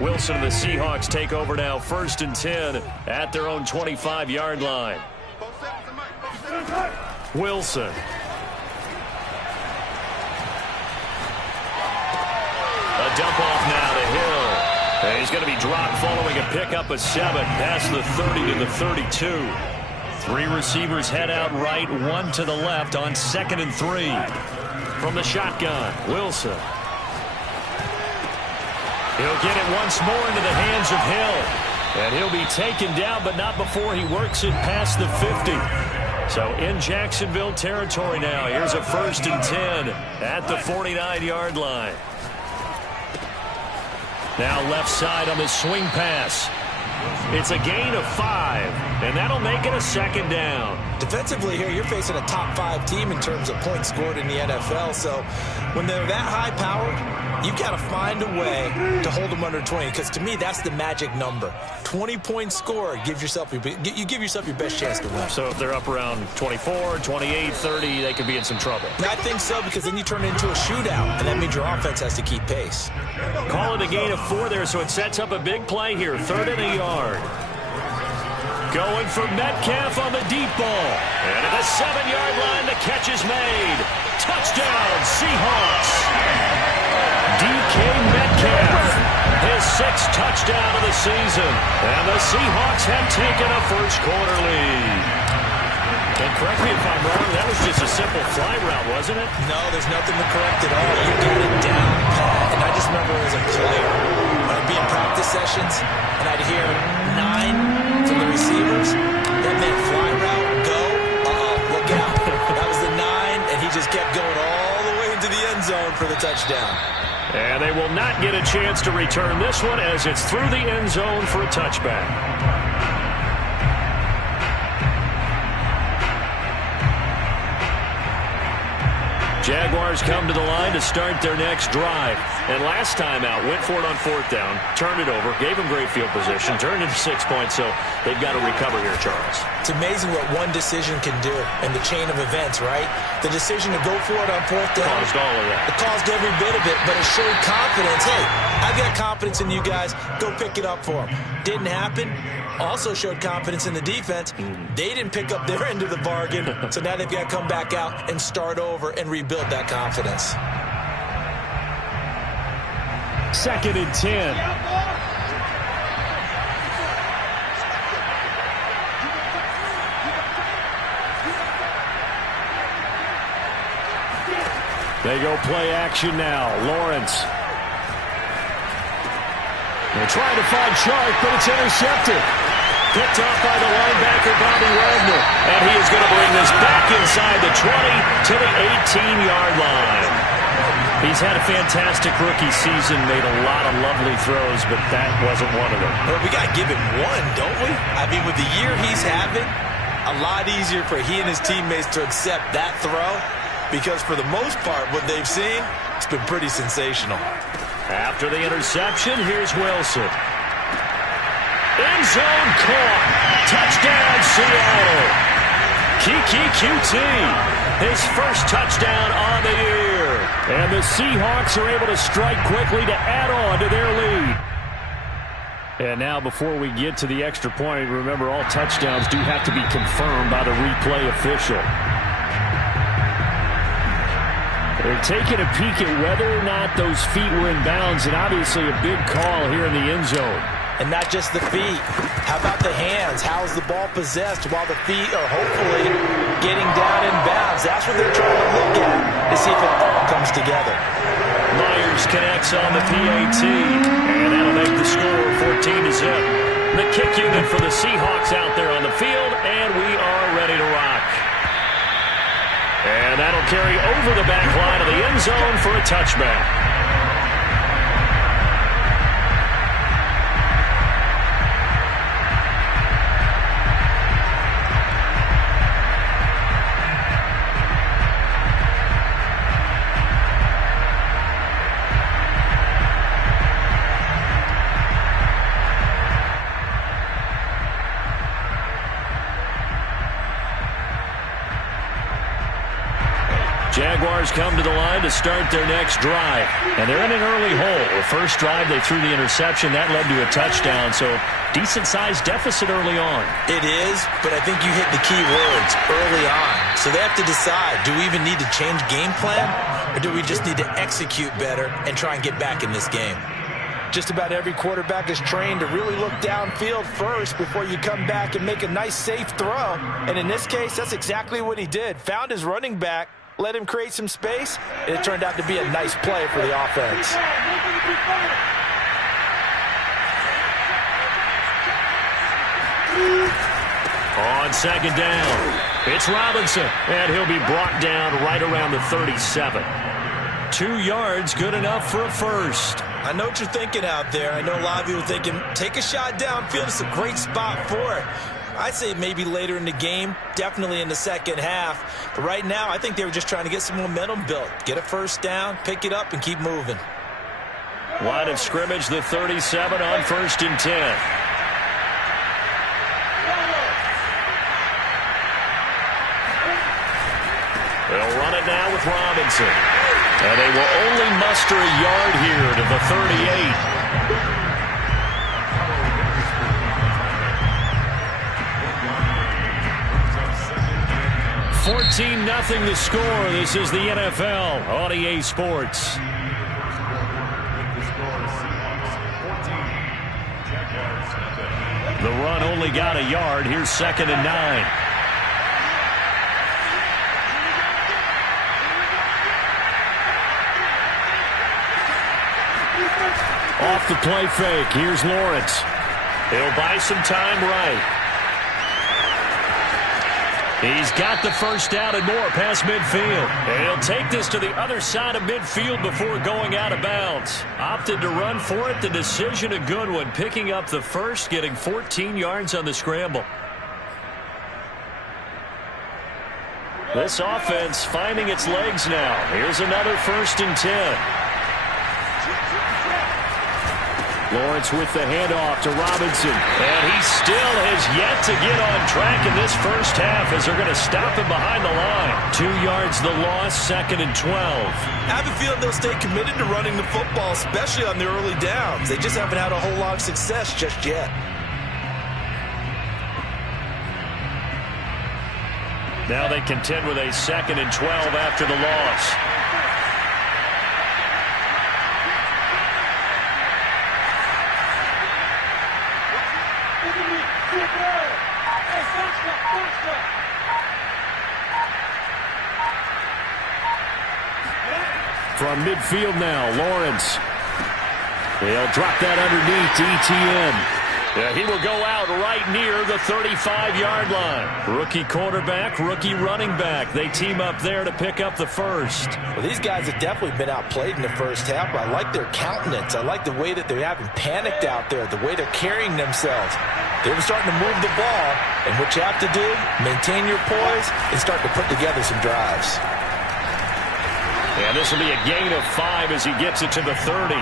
Wilson and the Seahawks take over now, 1st and 10 at their own 25-yard line. Wilson. A dump off now to Hill. And he's going to be dropped following a pickup of 7 past the 30 to the 32. 3 receivers head out right, 1 to the left on 2nd and 3. From the shotgun, Wilson. He'll get it once more into the hands of Hill. And he'll be taken down, but not before he works it past the 50. So in Jacksonville territory now. Here's a 1st and 10 at the 49-yard line. Now left side on the swing pass. It's a gain of 5, and that'll make it a 2nd down. Defensively here, you're facing a top 5 team in terms of points scored in the NFL. So when they're that high-powered, you've got to find a way to hold them under 20, because to me, that's the magic number. 20 points scored, you give yourself your best chance to win. So if they're up around 24, 28, 30, they could be in some trouble. I think so, because then you turn it into a shootout, and that means your offense has to keep pace. Call it a gain of 4 there, so it sets up a big play here. 3rd and a yard. Going for Metcalf on the deep ball. And at the 7-yard line, the catch is made. Touchdown, Seahawks. DK Metcalf, his 6th touchdown of the season. And the Seahawks have taken a first-quarter lead. And correct me if I'm wrong, that was just a simple fly route, wasn't it? No, there's nothing to correct at all. You got it down pat. And I just remember as a player, when I'd be in practice sessions, and I'd hear 9 from the receivers, that meant fly route, go, look out. That was the 9, and he just kept going all the way into the end zone for the touchdown. And they will not get a chance to return this one as it's through the end zone for a touchback. Jaguars come to the line to start their next drive. And last time out, went for it on 4th down, turned it over, gave them great field position, turned into 6 points, so they've got to recover here, Charles. It's amazing what one decision can do in the chain of events, right? The decision to go for it on 4th down. Caused all of that. It caused every bit of it, but it showed confidence. Hey, I've got confidence in you guys. Go pick it up for them. Didn't happen. Also showed confidence in the defense. They didn't pick up their end of the bargain, so now they've got to come back out and start over and rebuild that confidence. 2nd and 10. They go play action now. Lawrence. They're trying to find Chark, but it's intercepted. Picked off by the linebacker, Bobby Wagner. And he is going to bring this back inside the 20 to the 18-yard line. He's had a fantastic rookie season, made a lot of lovely throws, but that wasn't one of them. Well, we got to give him one, don't we? I mean, with the year he's having, a lot easier for he and his teammates to accept that throw, because for the most part, what they've seen, it's been pretty sensational. After the interception, here's Wilson. End zone caught. Touchdown, Seattle. Kiki QT, his first touchdown on the year. And the Seahawks are able to strike quickly to add on to their lead. And now before we get to the extra point, remember all touchdowns do have to be confirmed by the replay official. They're taking a peek at whether or not those feet were in bounds, and obviously a big call here in the end zone. And not just the feet. How about the hands? How's the ball possessed while the feet are hopefully getting down in bounds? That's what they're trying to look at to see if it all comes together. Myers connects on the PAT, and that'll make the score 14-0. The kick unit for the Seahawks out there on the field, and we are ready to rock. And that'll carry over the back line of the end zone for a touchback. Jaguars come to the line to start their next drive. And they're in an early hole. The first drive, they threw the interception. That led to a touchdown. So decent-sized deficit early on. It is, but I think you hit the key words early on. So they have to decide, do we even need to change game plan, or do we just need to execute better and try and get back in this game? Just about every quarterback is trained to really look downfield first before you come back and make a nice, safe throw. And in this case, that's exactly what he did. Found his running back, let him create some space, and it turned out to be a nice play for the offense. On second down, it's Robinson, and he'll be brought down right around the 37. 2 yards, good enough for a first. I know what you're thinking out there. I know a lot of you are thinking, take a shot downfield. It's a great spot for it. I'd say maybe later in the game, definitely in the second half. But right now, I think they were just trying to get some momentum built. Get a first down, pick it up, and keep moving. Line of scrimmage, the 37 on 1st and 10. They'll run it now with Robinson. And they will only muster a yard here to the 38. $14-0 the score. This is the NFL on EA Sports. The run only got a yard. Here's 2nd and 9. Off the play fake. Here's Lawrence. He'll buy some time right. He's got the first down and more past midfield. And he'll take this to the other side of midfield before going out of bounds. Opted to run for it. The decision a good one. Picking up the first, getting 14 yards on the scramble. This offense finding its legs now. Here's another 1st and 10. Lawrence with the handoff to Robinson. And he still has yet to get on track in this first half as they're going to stop him behind the line. 2 yards the loss, 2nd and 12. I have a feeling they'll stay committed to running the football, especially on the early downs. They just haven't had a whole lot of success just yet. Now they contend with a 2nd and 12 after the loss. From midfield now, Lawrence. He'll drop that underneath to ETN. Yeah, he will go out right near the 35-yard line. Rookie quarterback, rookie running back. They team up there to pick up the first. Well, these guys have definitely been outplayed in the first half. I like their countenance. I like the way that they haven't panicked out there, the way they're carrying themselves. They're starting to move the ball, and what you have to do, maintain your poise and start to put together some drives. And this will be a gain of 5 as he gets it to the 30.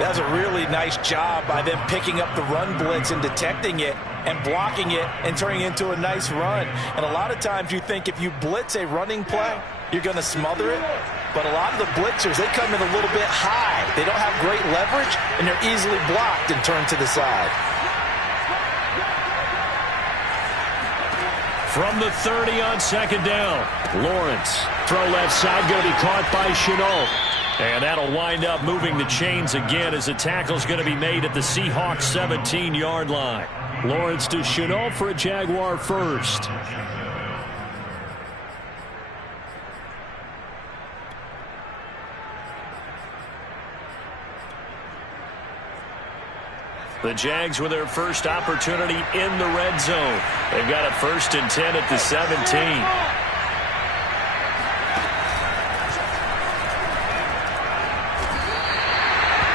That's a really nice job by them picking up the run blitz and detecting it and blocking it and turning it into a nice run. And a lot of times you think if you blitz a running play, you're going to smother it. But a lot of the blitzers, they come in a little bit high. They don't have great leverage, and they're easily blocked and turned to the side. From the 30 on 2nd down, Lawrence. Throw left side, going to be caught by Chenault. And that'll wind up moving the chains again as the tackle's going to be made at the Seahawks 17-yard line. Lawrence to Chenault for a Jaguar first. The Jags with their first opportunity in the red zone. They've got a 1st and 10 at the 17.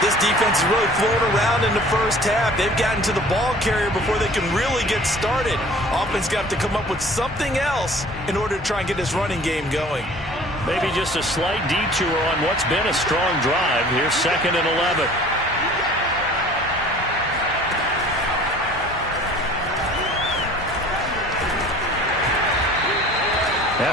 This defense is really floating around in the first half. They've gotten to the ball carrier before they can really get started. Offense got to come up with something else in order to try and get this running game going. Maybe just a slight detour on what's been a strong drive. Here's 2nd and 11.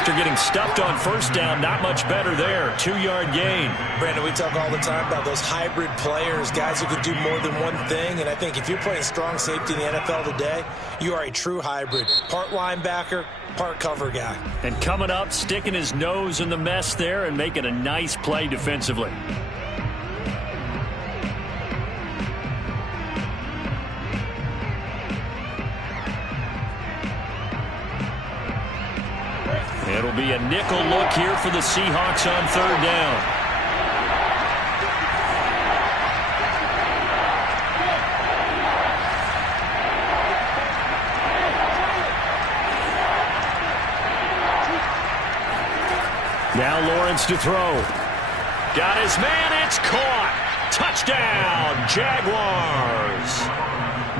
after getting stuffed on first down. Not much better there. 2-yard gain. Brandon, we talk all the time about those hybrid players, guys who can do more than one thing. And I think if you're playing strong safety in the NFL today, you are a true hybrid. Part linebacker, part cover guy. And coming up, sticking his nose in the mess there and making a nice play defensively. It'll be a nickel look here for the Seahawks on 3rd down. Now Lawrence to throw. Got his man, it's caught. Touchdown, Jaguars.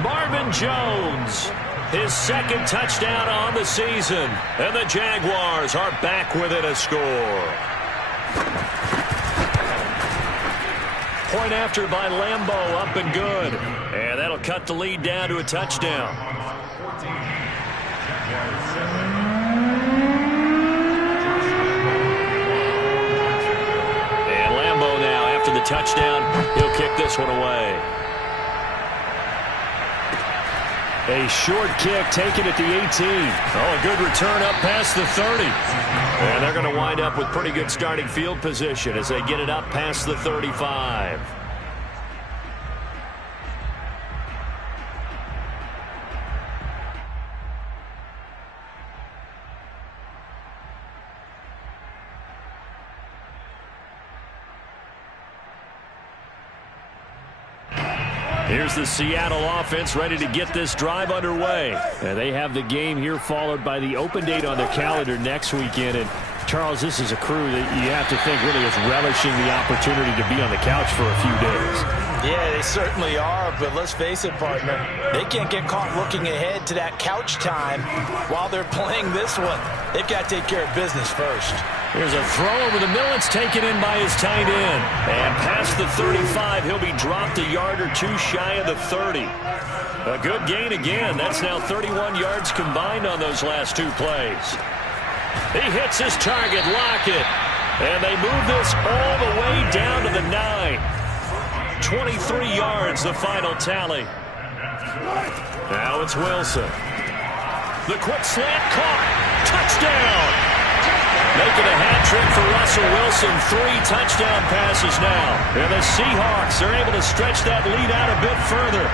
Marvin Jones. His 2nd touchdown on the season. And the Jaguars are back within a score. Point after by Lambeau, up and good. And that'll cut the lead down to a touchdown. And Lambeau now, after the touchdown, he'll kick this one away. A short kick taken at the 18. Oh, a good return up past the 30. And they're going to wind up with pretty good starting field position as they get it up past the 35. Here's the Seattle offense ready to get this drive underway. And they have the game here followed by the open date on their calendar next weekend. And Charles, this is a crew that you have to think really is relishing the opportunity to be on the couch for a few days. Yeah, they certainly are, but let's face it, partner, they can't get caught looking ahead to that couch time while they're playing this one. They've got to take care of business first. Here's a throw over the middle. It's taken in by his tight end. And past the 35, he'll be dropped a yard or two shy of the 30. A good gain again. That's now 31 yards combined on those last 2 plays. He hits his target, Lockett. And they move this all the way down to the 9. 23 yards, the final tally. Now it's Wilson. The quick slant caught. Touchdown. Making a hat trick for Russell Wilson. 3 touchdown passes now. And the Seahawks are able to stretch that lead out a bit further.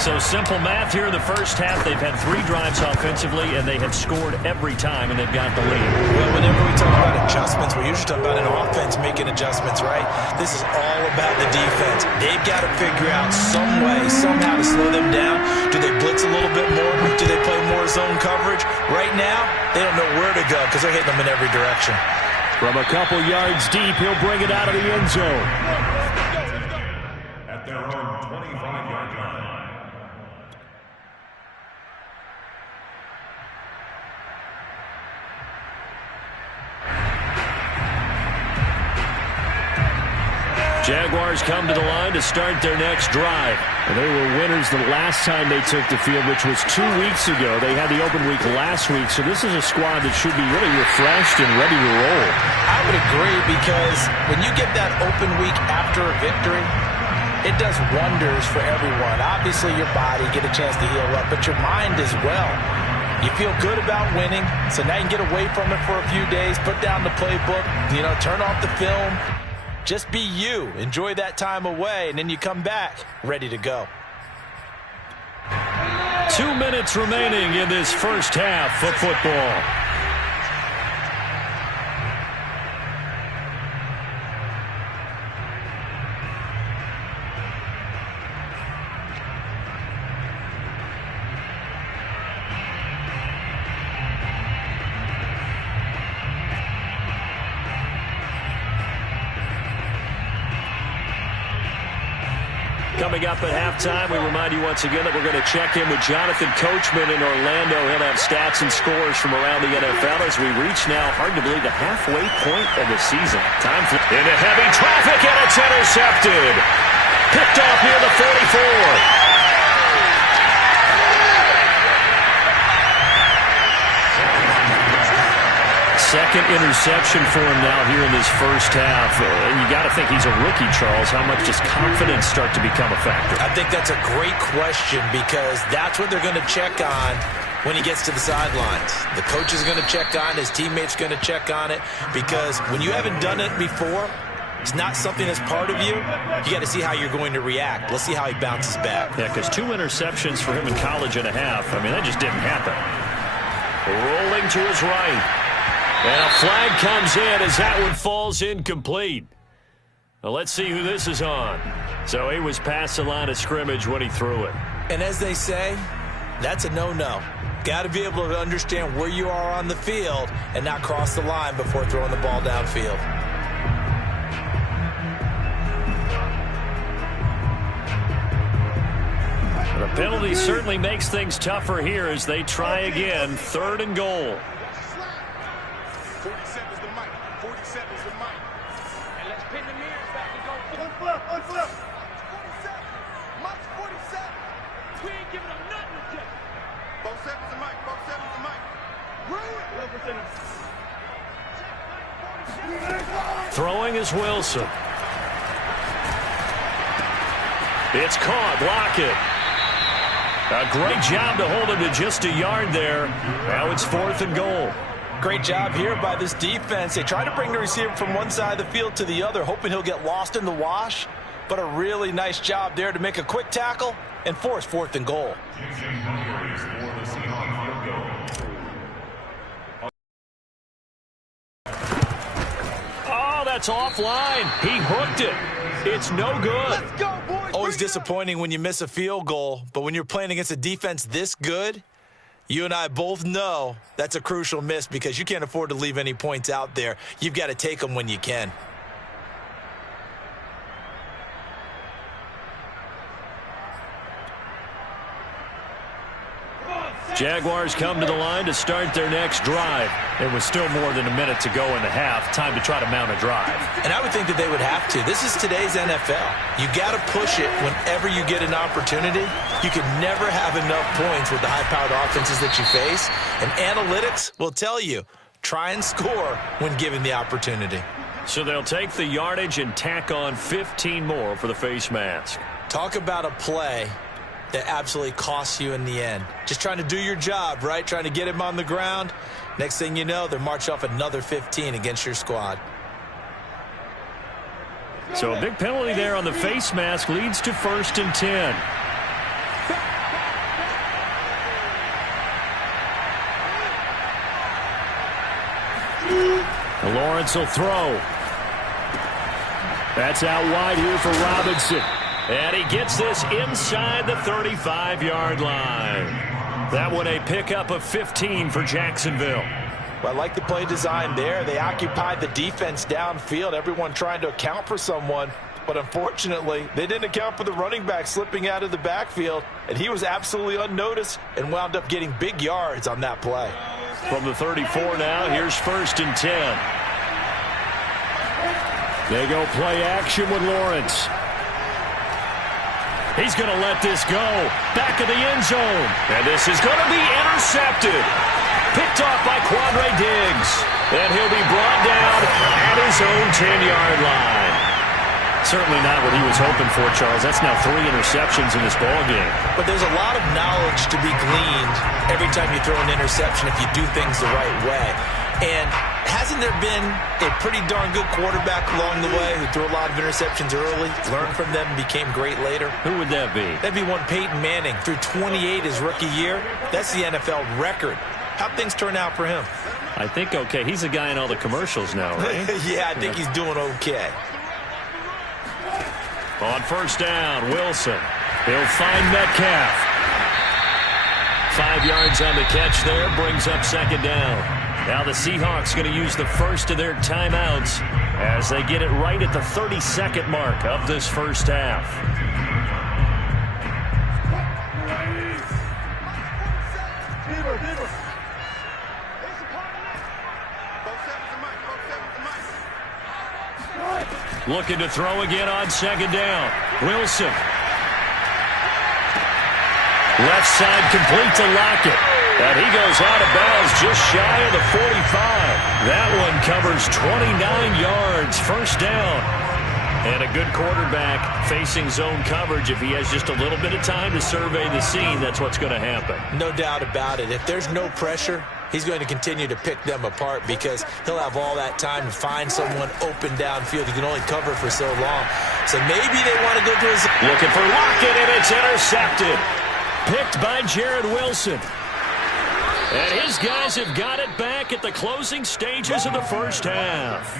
So simple math here in the first half. They've had 3 drives offensively, and they have scored every time, and they've got the lead. Well, whenever we talk about adjustments, we usually talk about an offense making adjustments, right? This is all about the defense. They've got to figure out some way, somehow to slow them down. Do they blitz a little bit more? Do they play more zone coverage? Right now, they don't know where to go because they're hitting them in every direction. From a couple yards deep, he'll bring it out of the end zone. At their own 25-yard line. Jaguars come to the line to start their next drive. And they were winners the last time they took the field, which was 2 weeks ago. They had the open week last week, so this is a squad that should be really refreshed and ready to roll. I would agree, because when you get that open week after a victory, it does wonders for everyone. Obviously, your body get a chance to heal up, but your mind as well. You feel good about winning, so now you can get away from it for a few days, put down the playbook, turn off the film. Just be you. Enjoy that time away, and then you come back ready to go. 2 minutes remaining in this first half of football. Coming up at halftime, we remind you once again that we're going to check in with Jonathan Coachman in Orlando. He'll have stats and scores from around the NFL as we reach now, hard to believe, the halfway point of the season. Time for into heavy traffic, and it's intercepted. Picked off near the 44. second interception for him now here in this first half. And you got to think he's a rookie, Charles. How much does confidence start to become a factor? I think that's a great question because that's what they're going to check on when he gets to the sidelines. The coach is going to check on it. His teammates are going to check on it because when you haven't done it before, it's not something that's part of you. You got to see how you're going to react. Let's see how he bounces back. Yeah, because 2 interceptions for him in college and a half. I mean, that just didn't happen. Rolling to his right. And a flag comes in as that one falls incomplete. Well, let's see who this is on. So he was past the line of scrimmage when he threw it. And as they say, that's a no-no. Got to be able to understand where you are on the field and not cross the line before throwing the ball downfield. The penalty certainly makes things tougher here as they try again. 3rd and goal. 47's the mic. 47's the mic. And let's pin the mirrors back and go. On flip. 47. Mike's 47. We ain't giving them nothing to check. 47's the mic. 47's the mic. Throwing is Wilson. It's caught. Lockett. A great job to hold him to just a yard there. Now it's 4th and goal. Great job here by this defense. They try to bring the receiver from one side of the field to the other, hoping he'll get lost in the wash. But a really nice job there to make a quick tackle and force 4th and goal. Oh, that's offline. He hooked it. It's no good. Let's go, boys. Always disappointing when you miss a field goal, but when you're playing against a defense this good, you and I both know that's a crucial miss because you can't afford to leave any points out there. You've got to take them when you can. Jaguars come to the line to start their next drive. There was still more than a minute to go in the half. Time to try to mount a drive. And I would think that they would have to. This is today's NFL. You got to push it whenever you get an opportunity. You can never have enough points with the high-powered offenses that you face. And analytics will tell you, try and score when given the opportunity. So they'll take the yardage and tack on 15 more for the face mask. Talk about a play that absolutely costs you in the end. Just trying to do your job, right? Trying to get him on the ground. Next thing you know, they're march off another 15 against your squad. So a big penalty there on the face mask leads to 1st and 10. Lawrence will throw. That's out wide here for Robinson. And he gets this inside the 35-yard line. That one a pickup of 15 for Jacksonville. Well, I like the play design there. They occupied the defense downfield, everyone trying to account for someone. But unfortunately, they didn't account for the running back slipping out of the backfield, and he was absolutely unnoticed and wound up getting big yards on that play. From the 34 now, here's 1st and 10. They go play action with Lawrence. He's going to let this go. Back of the end zone. And this is going to be intercepted. Picked off by Quandre Diggs. And he'll be brought down at his own 10-yard line. Certainly not what he was hoping for, Charles. That's now 3 interceptions in this ballgame. But there's a lot of knowledge to be gleaned every time you throw an interception if you do things the right way. And hasn't there been a pretty darn good quarterback along the way who threw a lot of interceptions early, learned from them, and became great later? Who would that be? That'd be one Peyton Manning. Threw 28 his rookie year. That's the NFL record. How'd things turn out for him? I think okay. He's a guy in all the commercials now, right? Yeah, I think he's doing okay. On 1st down, Wilson. He'll find Metcalf. 5 yards on the catch there. Brings up 2nd down. Now the Seahawks going to use the first of their timeouts as they get it right at the 32nd mark of this first half. Looking to throw again on 2nd down. Wilson. Left side complete to Lockett. And he goes out of bounds just shy of the 45. That one covers 29 yards, first down. And a good quarterback facing zone coverage. If he has just a little bit of time to survey the scene, that's what's going to happen. No doubt about it. If there's no pressure, he's going to continue to pick them apart because he'll have all that time to find someone open downfield. He can only cover for so long. So maybe they want to go to his... Looking for Lockett, and it's intercepted. Picked by Jarrett Wilson. And his guys have got it back at the closing stages of the first half.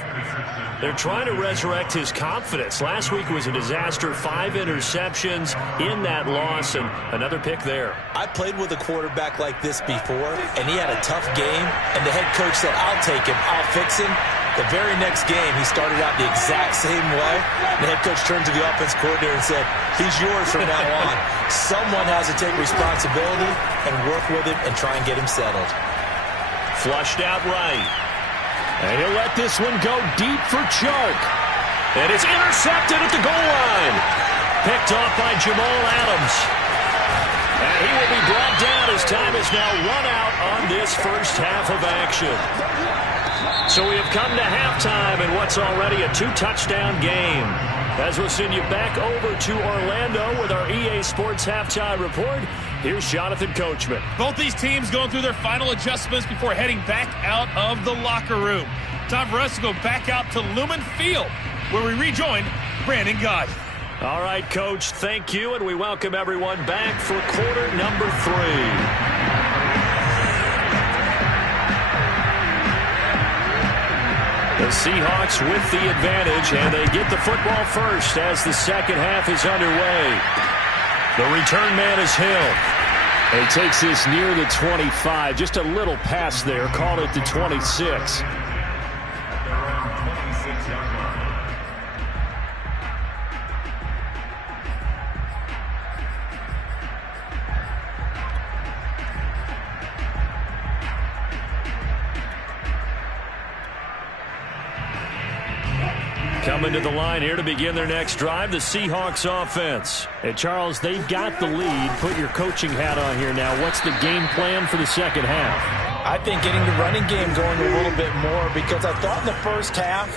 They're trying to resurrect his confidence. Last week was a disaster. 5 interceptions in that loss, and another pick there. I played with a quarterback like this before, and he had a tough game, and the head coach said, I'll take him, I'll fix him. The very next game, he started out the exact same way. The head coach turned to the offense coordinator and said, he's yours from now on. Someone has to take responsibility and work with him and try and get him settled. Flushed out right. And he'll let this one go deep for Chark. And it's intercepted at the goal line. Picked off by Jamal Adams. And he will be brought down as time is now run out on this first half of action. So we have come to halftime in what's already a 2-touchdown game. As we'll send you back over to Orlando with our EA Sports Halftime Report, here's Jonathan Coachman. Both these teams going through their final adjustments before heading back out of the locker room. Time for us to go back out to Lumen Field, where we rejoin Brandon Gaudin. All right, Coach, thank you, and we welcome everyone back for quarter number 3. The Seahawks with the advantage, and they get the football first as the second half is underway. The return man is Hill. He takes this near the 25, just a little pass there, call it the 26. Coming to the line here to begin their next drive, the Seahawks offense. And Charles, they've got the lead. Put your coaching hat on here now. What's the game plan for the second half? I think getting the running game going a little bit more, because I thought in the first half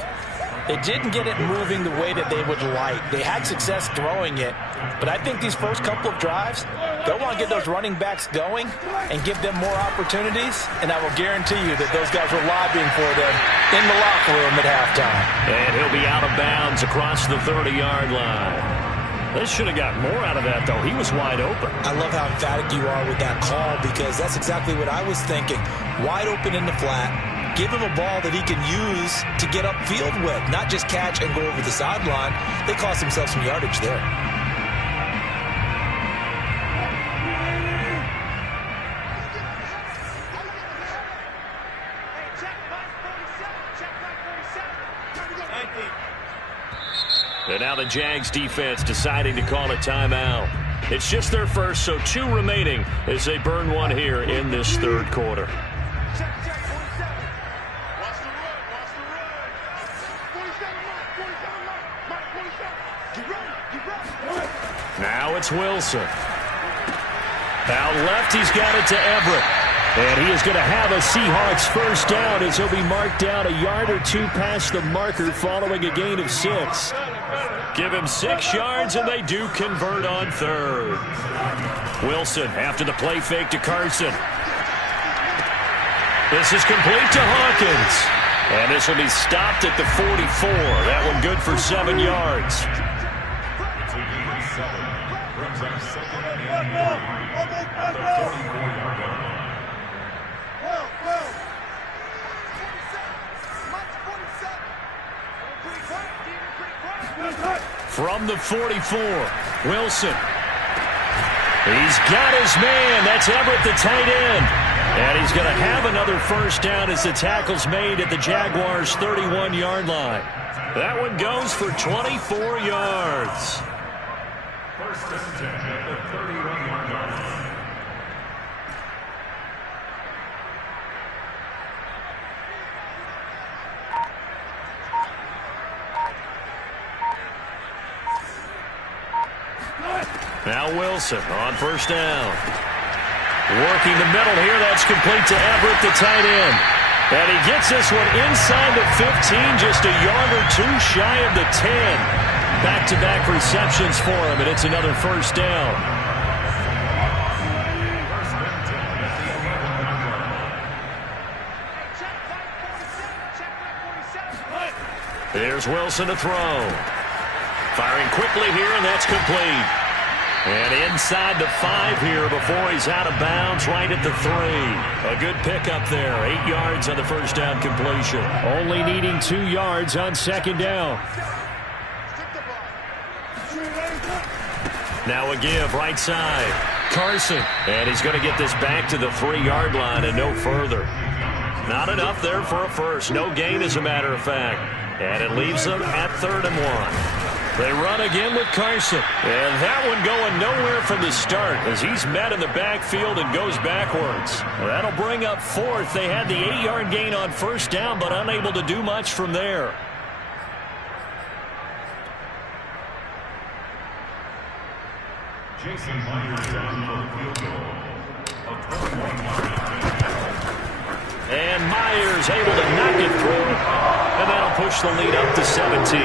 they didn't get it moving the way that they would like. They had success throwing it, but I think these first couple of drives, they'll want to get those running backs going and give them more opportunities, and I will guarantee you that those guys were lobbying for them in the locker room at halftime. And he'll be out of bounds across the 30-yard line. They should have got more out of that, though. He was wide open. I love how emphatic you are with that call, because that's exactly what I was thinking. Wide open in the flat. Give him a ball that he can use to get upfield with, not just catch and go over the sideline. They cost themselves some yardage there. And now the Jags defense deciding to call a timeout. It's just their first, so 2 remaining as they burn one here in this third quarter. Now it's Wilson. Out left, he's got it to Everett. And he is going to have a Seahawks first down as he'll be marked down a yard or 2 past the marker following a gain of 6. Give him 6 yards, and they do convert on third. Wilson after the play fake to Carson. This is complete to Hawkins. And this will be stopped at the 44. That one good for 7 yards. From the 44, Wilson. He's got his man. That's Everett, the tight end. And he's going to have another first down as the tackle's made at the Jaguars' 31-yard line. That one goes for 24 yards. First and 10 at the 31-yard line. Now Wilson on first down. Working the middle here. That's complete to Everett, the tight end. And he gets this one inside the 15, just a yard or two shy of the 10. Back-to-back receptions for him, and it's another first down. Here's Wilson to throw. Firing quickly here, and that's complete. And inside the 5 here before he's out of bounds, right at the 3. A good pickup there. 8 yards on the first down completion. Only needing 2 yards on second down. Now a give right side. Carson. And he's going to get this back to the 3-yard line and no further. Not enough there for a first. No gain, as a matter of fact. And it leaves them at 3rd and 1. They run again with Carson. And that one going nowhere from the start as he's met in the backfield and goes backwards. That'll bring up 4th. They had the 8-yard gain on first down, but unable to do much from there. Jason Myers down for a field goal of 31 yards. And Myers able to knock it through. And that'll push the lead up to 17.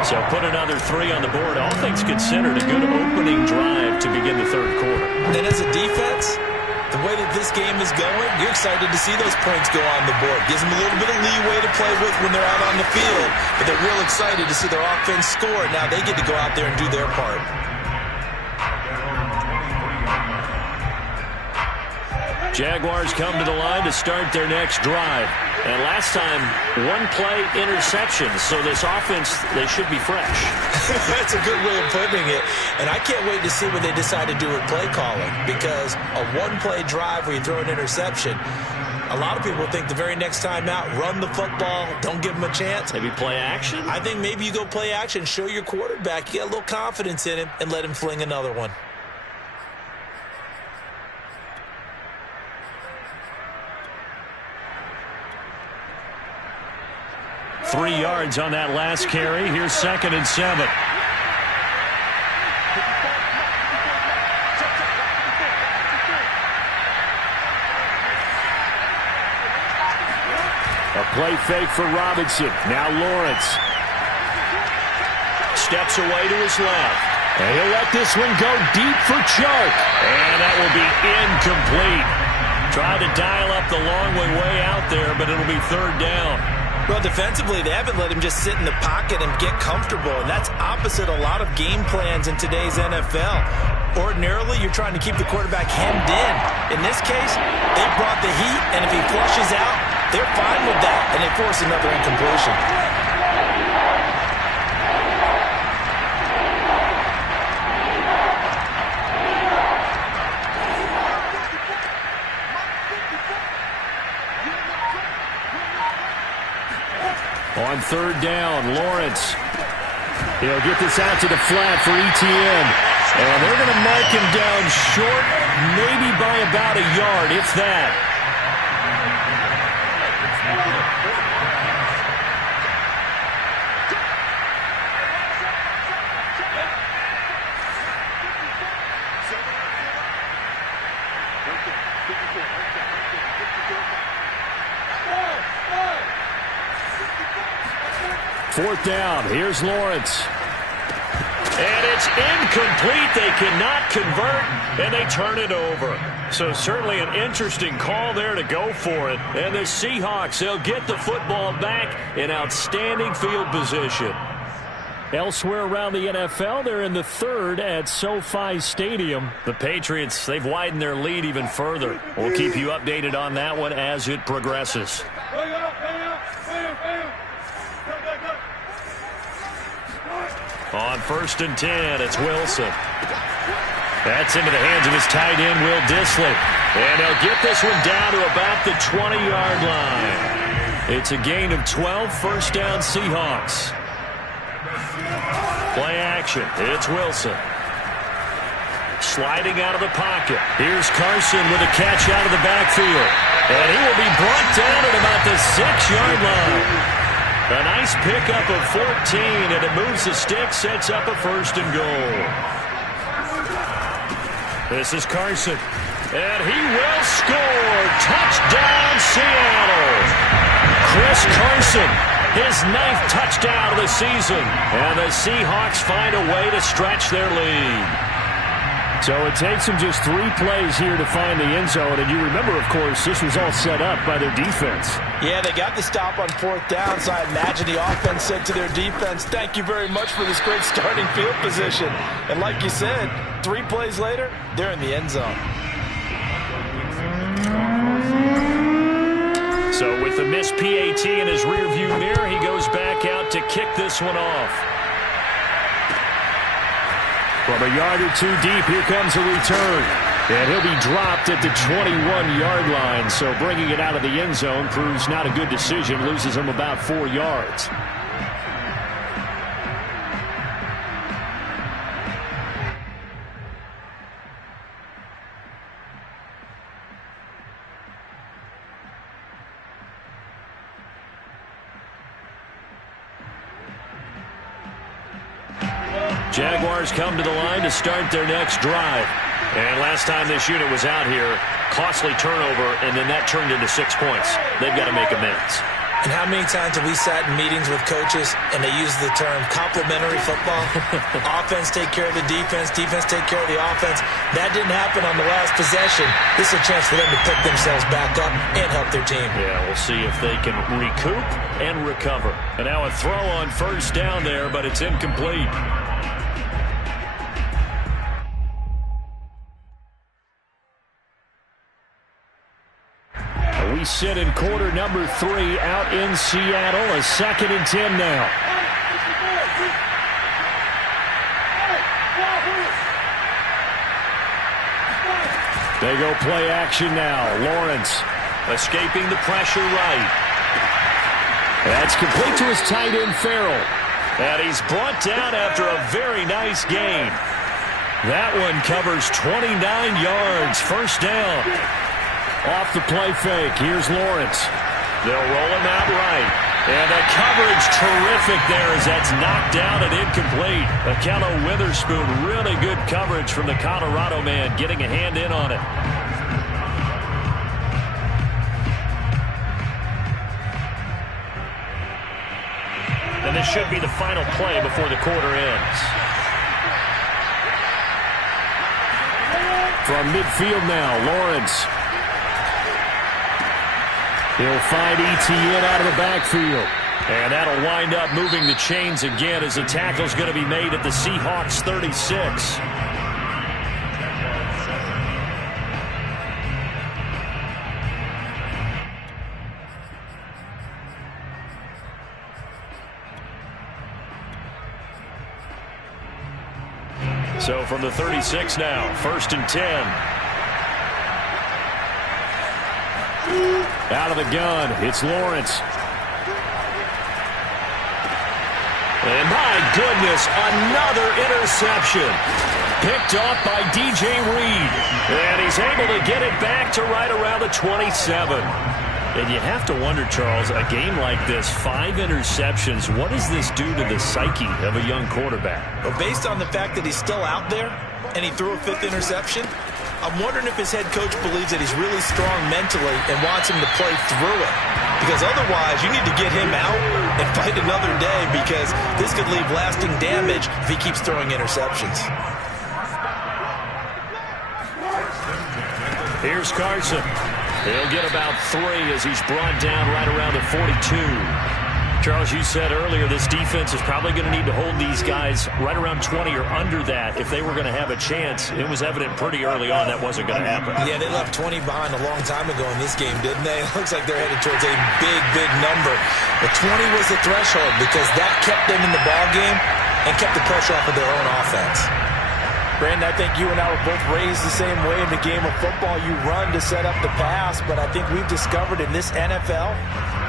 So put another 3 on the board. All things considered, a good opening drive to begin the 3rd quarter. And as a defense, the way that this game is going, you're excited to see those points go on the board. Gives them a little bit of leeway to play with when they're out on the field. But they're real excited to see their offense score. Now they get to go out there and do their part. Jaguars come to the line to start their next drive. And last time, 1-play interception. So this offense, they should be fresh. That's a good way of putting it. And I can't wait to see what they decide to do with play calling. Because a 1-play drive where you throw an interception, a lot of people think the very next time out, run the football, don't give them a chance. Maybe play action? I think maybe you go play action, show your quarterback, you get a little confidence in him, and let him fling another one. Three yards on that last carry. Here's 2nd and 7. A play fake for Robinson. Now Lawrence. Steps away to his left. And he'll let this one go deep for Chark. And that will be incomplete. Tried to dial up the long way out there, but it'll be 3rd down. Well, defensively, they haven't let him just sit in the pocket and get comfortable, and that's opposite a lot of game plans in today's NFL. Ordinarily, you're trying to keep the quarterback hemmed in. In this case, they brought the heat, and if he flushes out, they're fine with that, and they force another incompletion. On 3rd down, Lawrence. He'll get this out to the flat for Etienne. And they're going to mark him down short, maybe by about a yard, if that. Fourth down. Here's Lawrence. And it's incomplete. They cannot convert, and they turn it over. So certainly an interesting call there to go for it. And the Seahawks, they'll get the football back in outstanding field position. Elsewhere around the NFL, they're in the 3rd at SoFi Stadium. The Patriots, they've widened their lead even further. We'll keep you updated on that one as it progresses. On 1st and 10, it's Wilson. That's into the hands of his tight end, Will Dissly. And he'll get this one down to about the 20-yard line. It's a gain of 12, first down Seahawks. Play action. It's Wilson. Sliding out of the pocket. Here's Carson with a catch out of the backfield. And he will be brought down at about the 6-yard line. A nice pickup of 14, and it moves the stick, sets up a 1st and goal. This is Carson. And he will score. Touchdown, Seattle. Chris Carson, his 9th touchdown of the season. And the Seahawks find a way to stretch their lead. So it takes them just 3 plays here to find the end zone. And you remember, of course, this was all set up by their defense. Yeah, they got the stop on 4th down, so I imagine the offense said to their defense, thank you very much for this great starting field position. And like you said, 3 plays later, they're in the end zone. So with the missed PAT in his rearview mirror, he goes back out to kick this one off. From a yard or 2 deep, here comes a return. And he'll be dropped at the 21-yard line. So bringing it out of the end zone proves not a good decision. Loses him about 4 yards. Jaguars come to the line to start their next drive. And last time this unit was out here, costly turnover, and then that turned into 6 points. They've got to make amends. And how many times have we sat in meetings with coaches and they use the term complementary football? Offense take care of the defense, defense take care of the offense. That didn't happen on the last possession. This is a chance for them to pick themselves back up and help their team. Yeah, we'll see if they can recoup and recover. And now a throw on 1st down there, but it's incomplete. We sit in quarter number 3 out in Seattle. A 2nd and 10 now. They go play action now. Lawrence escaping the pressure right. That's complete to his tight end, Farrell. And he's brought down after a very nice gain. That one covers 29 yards. 1st down. Off the play fake. Here's Lawrence. They'll roll him out right. And the coverage terrific there as that's knocked down and incomplete. Akello Witherspoon, really good coverage from the Colorado man, getting a hand in on it. And this should be the final play before the quarter ends. From midfield now, Lawrence. He'll find Etienne out of the backfield. And that'll wind up moving the chains again as the tackle's going to be made at the Seahawks 36. So from the 36 now, 1st and 10. Out of the gun, it's Lawrence. And my goodness, another interception. Picked off by DJ Reed. And he's able to get it back to right around the 27. And you have to wonder, Charles, a game like this, 5 interceptions, what does this do to the psyche of a young quarterback? Well, based on the fact that he's still out there and he threw a 5th interception, I'm wondering if his head coach believes that he's really strong mentally and wants him to play through it. Because otherwise, you need to get him out and fight another day because this could leave lasting damage if he keeps throwing interceptions. Here's Carson. He'll get about 3 as he's brought down right around the 42. Charles, you said earlier this defense is probably going to need to hold these guys right around 20 or under that if they were going to have a chance. It was evident pretty early on that wasn't going to happen. Yeah, they left 20 behind a long time ago in this game, didn't they? It looks like they're headed towards a big, big number. But 20 was the threshold because that kept them in the ball game and kept the pressure off of their own offense. Brandon, I think you and I were both raised the same way in the game of football. You run to set up the pass, but I think we've discovered in this NFL,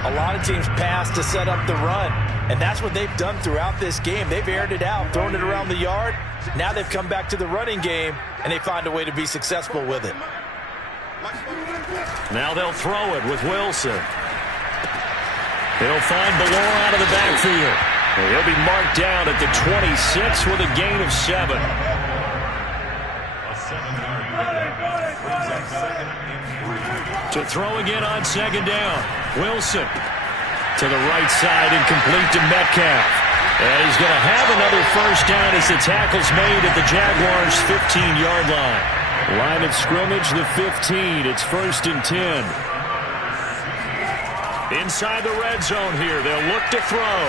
a lot of teams pass to set up the run. And that's what they've done throughout this game. They've aired it out, thrown it around the yard. Now they've come back to the running game, and they find a way to be successful with it. Now they'll throw it with Wilson. He'll find Ballore out of the backfield. He'll be marked down at the 26 with a gain of 7. To throw again on second down. Wilson to the right side, incomplete to Metcalf. And he's going to have another first down as the tackle's made at the Jaguars' 15-yard line. Line of scrimmage, the 15. It's 1st and 10. Inside the red zone here. They'll look to throw.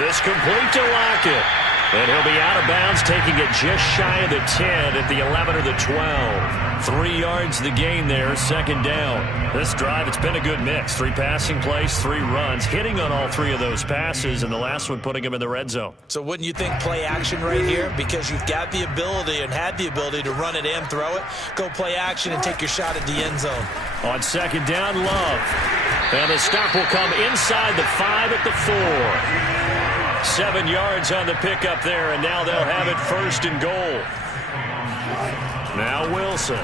This complete to Lockett. And he'll be out of bounds, taking it just shy of the 10 at the 11 or the 12. 3 yards the gain there, second down. This drive, it's been a good mix. 3 passing plays, 3 runs, hitting on all 3 of those passes, and the last one putting him in the red zone. So wouldn't you think play action right here? Because you've got the ability and had the ability to run it and throw it. Go play action and take your shot at the end zone. On second down, Love. And the stop will come inside the 5 at the 4. 7 yards on the pickup there, and now they'll have it 1st and goal. Now Wilson.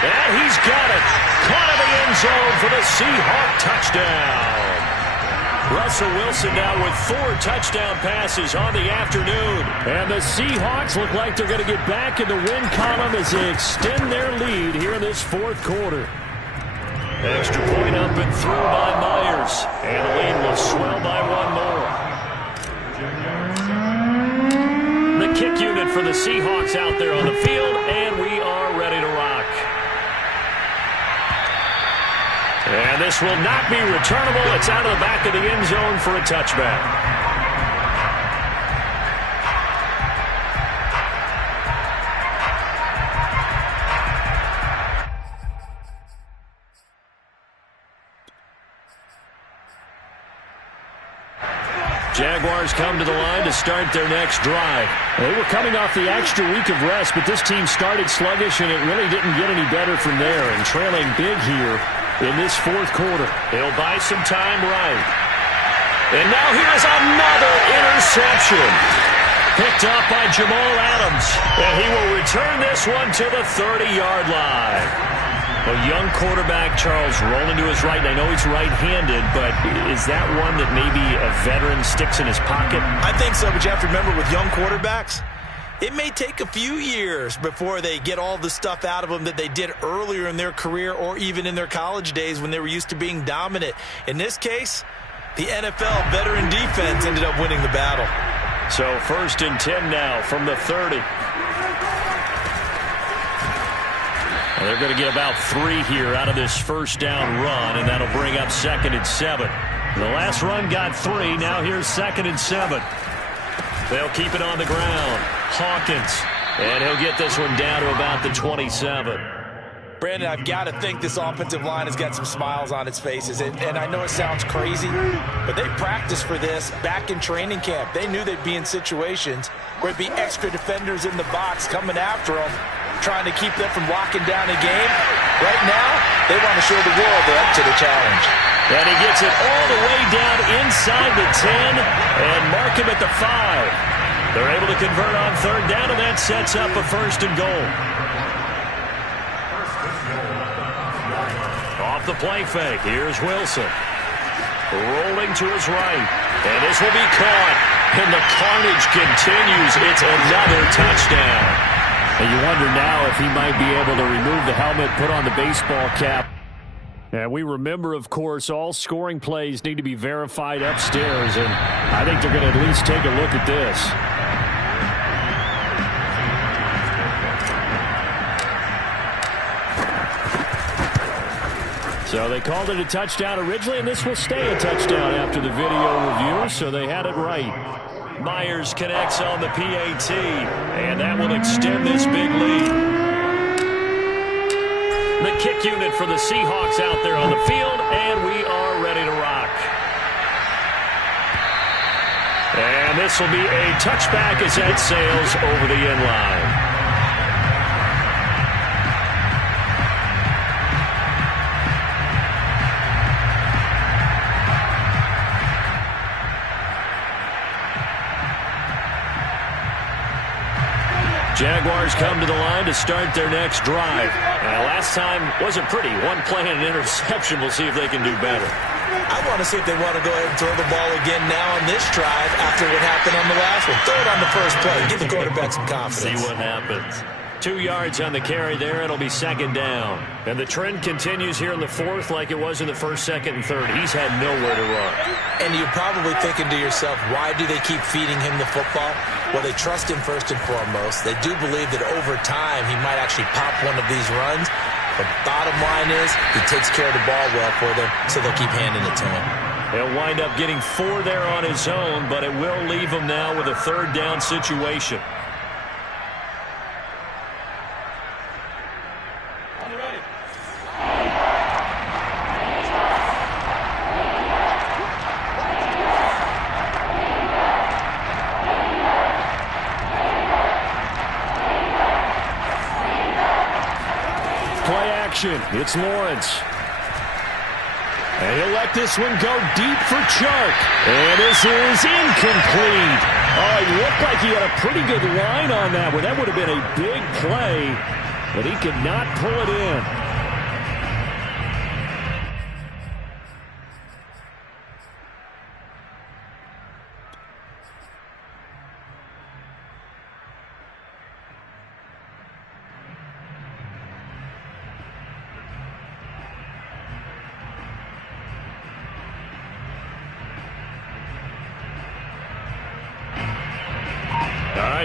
And he's got it. Caught in the end zone for the Seahawk touchdown. Russell Wilson now with 4 touchdown passes on the afternoon. And the Seahawks look like they're going to get back in the win column as they extend their lead here in this 4th quarter. Extra point up and through by Myers. And the lead will swell by 1 more. The kick unit for the Seahawks out there on the field, and we are ready to rock. And this will not be returnable. It's out of the back of the end zone for a touchback. Jaguars come to the line to start their next drive. They were coming off the extra week of rest, but this team started sluggish, and it really didn't get any better from there. And trailing big here in this 4th quarter. He'll buy some time right. And now here's another interception. Picked up by Jamal Adams. And he will return this one to the 30-yard line. A young quarterback, Charles, rolling to his right. And I know he's right-handed, but is that one that maybe a veteran sticks in his pocket? I think so, but you have to remember with young quarterbacks, it may take a few years before they get all the stuff out of them that they did earlier in their career or even in their college days when they were used to being dominant. In this case, the NFL veteran defense ended up winning the battle. So 1st and 10 now from the 30. And they're going to get about 3 here out of this first down run, and that'll bring up 2nd and 7. The last run got 3. Now here's 2nd and 7. They'll keep it on the ground. Hawkins. And he'll get this one down to about the 27. Brandon, I've got to think this offensive line has got some smiles on its faces. And I know it sounds crazy, but they practiced for this back in training camp. They knew they'd be in situations where it'd be extra defenders in the box coming after them, trying to keep them from locking down a game. Right now, they want to show the world they're up to the challenge. And he gets it all the way down inside the 10 and mark him at the 5. They're able to convert on 3rd down, and that sets up a 1st and goal. Off the play fake, here's Wilson. Rolling to his right, and this will be caught. And the carnage continues. It's another touchdown. And you wonder now if he might be able to remove the helmet, put on the baseball cap. And we remember, of course, all scoring plays need to be verified upstairs, and I think they're going to at least take a look at this. So they called it a touchdown originally, and this will stay a touchdown after the video review, so they had it right. Myers connects on the PAT, and that will extend this big lead. The kick unit for the Seahawks out there on the field, and we are ready to rock. And this will be a touchback as that sails over the end line. Jaguars come to the line to start their next drive. Last time wasn't pretty. One play and an interception. We'll see if they can do better. I want to see if they want to go ahead and throw the ball again now on this drive after what happened on the last one. Throw it on the first play. Give the quarterback some confidence. See what happens. 2 yards on the carry there. It'll be second down. And the trend continues here in the fourth like it was in the first, second, and third. He's had nowhere to run. And you're probably thinking to yourself, why do they keep feeding him the football? Well, they trust him first and foremost. They do believe that over time he might actually pop one of these runs. But bottom line is he takes care of the ball well for them, so they'll keep handing it to him. He'll wind up getting 4 there on his own, but it will leave him now with a third down situation. It's Lawrence. And he'll let this one go deep for Chark. And this is incomplete. Oh, it looked like he had a pretty good line on that one. That would have been a big play, but he could not pull it in.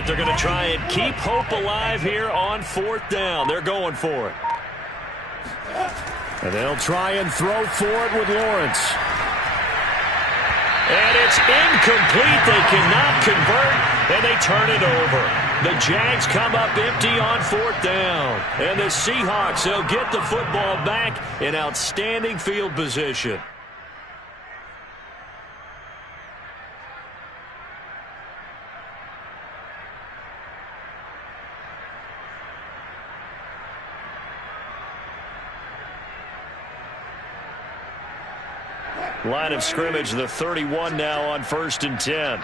They're going to try and keep hope alive here on fourth down. They're going for it. And they'll try and throw for it with Lawrence. And it's incomplete. They cannot convert, and they turn it over. The Jags come up empty on fourth down. And the Seahawks, they'll get the football back in outstanding field position. Line of scrimmage, the 31 now on 1st and 10.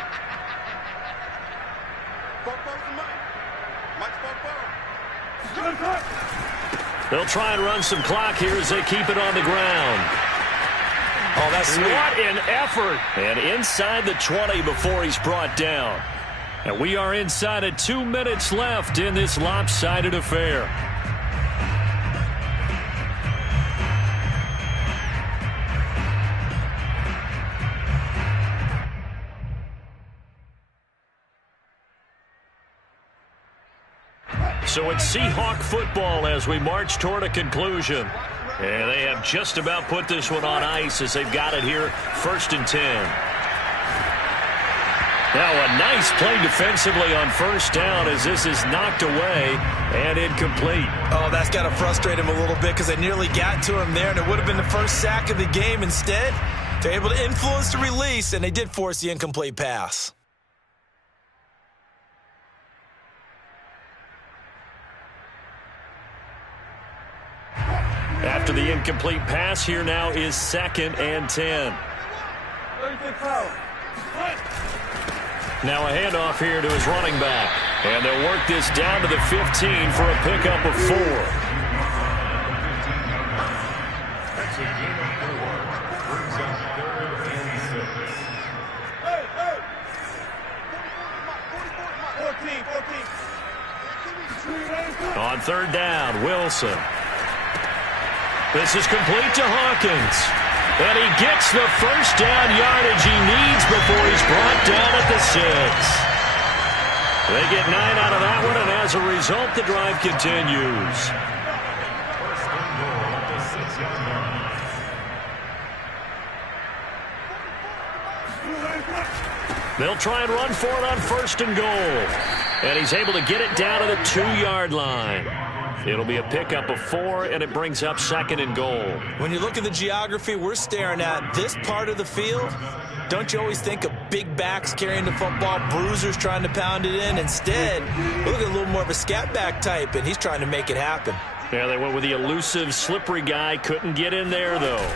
They'll try and run some clock here as they keep it on the ground. Oh, that's sweet. What an effort. And inside the 20 before he's brought down. And we are inside of 2 minutes left in this lopsided affair. So it's Seahawk football as we march toward a conclusion. And they have just about put this one on ice as they've got it here, 1st and 10. Now a nice play defensively on first down as this is knocked away and incomplete. Oh, that's got to frustrate him a little bit because they nearly got to him there, and it would have been the first sack of the game. Instead, they're able to influence the release, and they did force the incomplete pass. After the incomplete pass, here now is 2nd and 10. Now a handoff here to his running back. And they'll work this down to the 15 for a pickup of 4. That's a gain of 4. Brings up 3rd and 6. 14. On 3rd down, Wilson. This is complete to Hawkins. And he gets the first down yardage he needs before he's brought down at the 6. They get 9 out of that one, and as a result, the drive continues. First and goal at the 6-yard line. They'll try and run for it on 1st and goal. And he's able to get it down to the 2-yard line. It'll be a pickup of 4, and it brings up 2nd and goal. When you look at the geography we're staring at, this part of the field, don't you always think of big backs carrying the football, bruisers trying to pound it in? Instead, look at a little more of a scat back type, and he's trying to make it happen. Yeah, they went with the elusive, slippery guy. Couldn't get in there, though.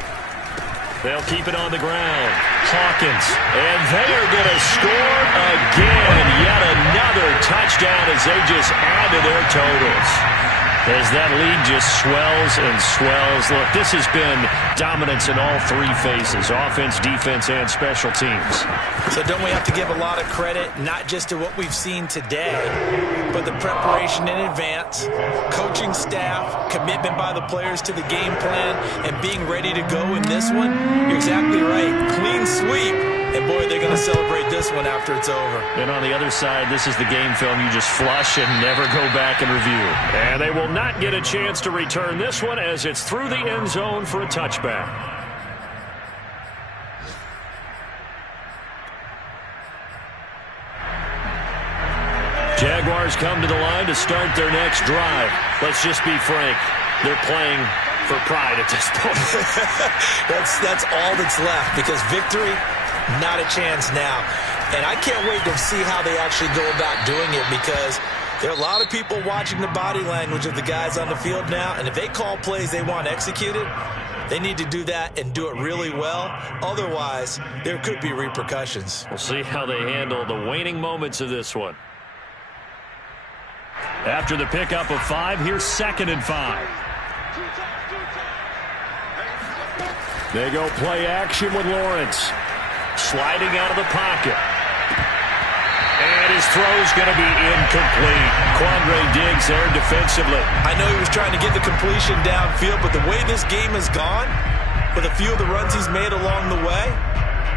They'll keep it on the ground. Hawkins. And they are going to score again. Yet another touchdown as they just add to their totals. as that lead just swells and swells. Look, this has been dominance in all three phases, offense, defense, and special teams. So don't we have to give a lot of credit, not just to what we've seen today, but the preparation in advance, coaching staff, commitment by the players to the game plan, and being ready to go in this one? You're exactly right. Clean sweep. And, boy, they're going to celebrate this one after it's over. And on the other side, this is the game film you just flush and never go back and review. And they will not get a chance to return this one as it's through the end zone for a touchback. Jaguars come to the line to start their next drive. Let's just be frank. They're playing for pride at this point. That's all that's left, because victory, not a chance now. And I can't wait to see how they actually go about doing it, because there are a lot of people watching the body language of the guys on the field now, and if they call plays they want executed, they need to do that and do it really well. Otherwise, there could be repercussions. We'll see how they handle the waning moments of this one. After the pickup of 5, here's 2nd and 5. They go play action with Lawrence. Sliding out of the pocket. And his throw's going to be incomplete. Quandre Diggs there defensively. I know he was trying to get the completion downfield, but the way this game has gone, with a few of the runs he's made along the way,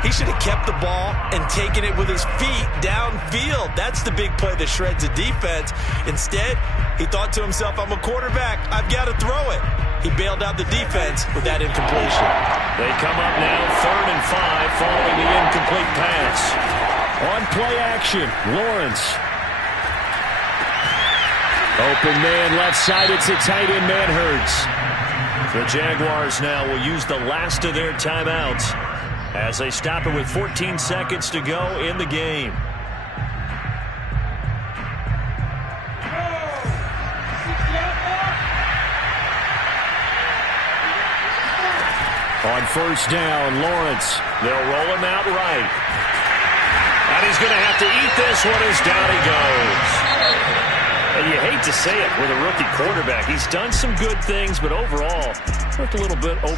he should have kept the ball and taken it with his feet downfield. That's the big play that shreds the defense. Instead, he thought to himself, I'm a quarterback, I've got to throw it. He bailed out the defense with that incompletion. They come up now 3rd and 5 following the incomplete pass. On play action, Lawrence. Open man left side, it's a tight end, Manhertz. The Jaguars now will use the last of their timeouts as they stop it with 14 seconds to go in the game. On 1st down, Lawrence. They'll roll him out right. And he's going to have to eat this one as down he goes. And you hate to say it with a rookie quarterback. He's done some good things, but overall, looked a little bit over.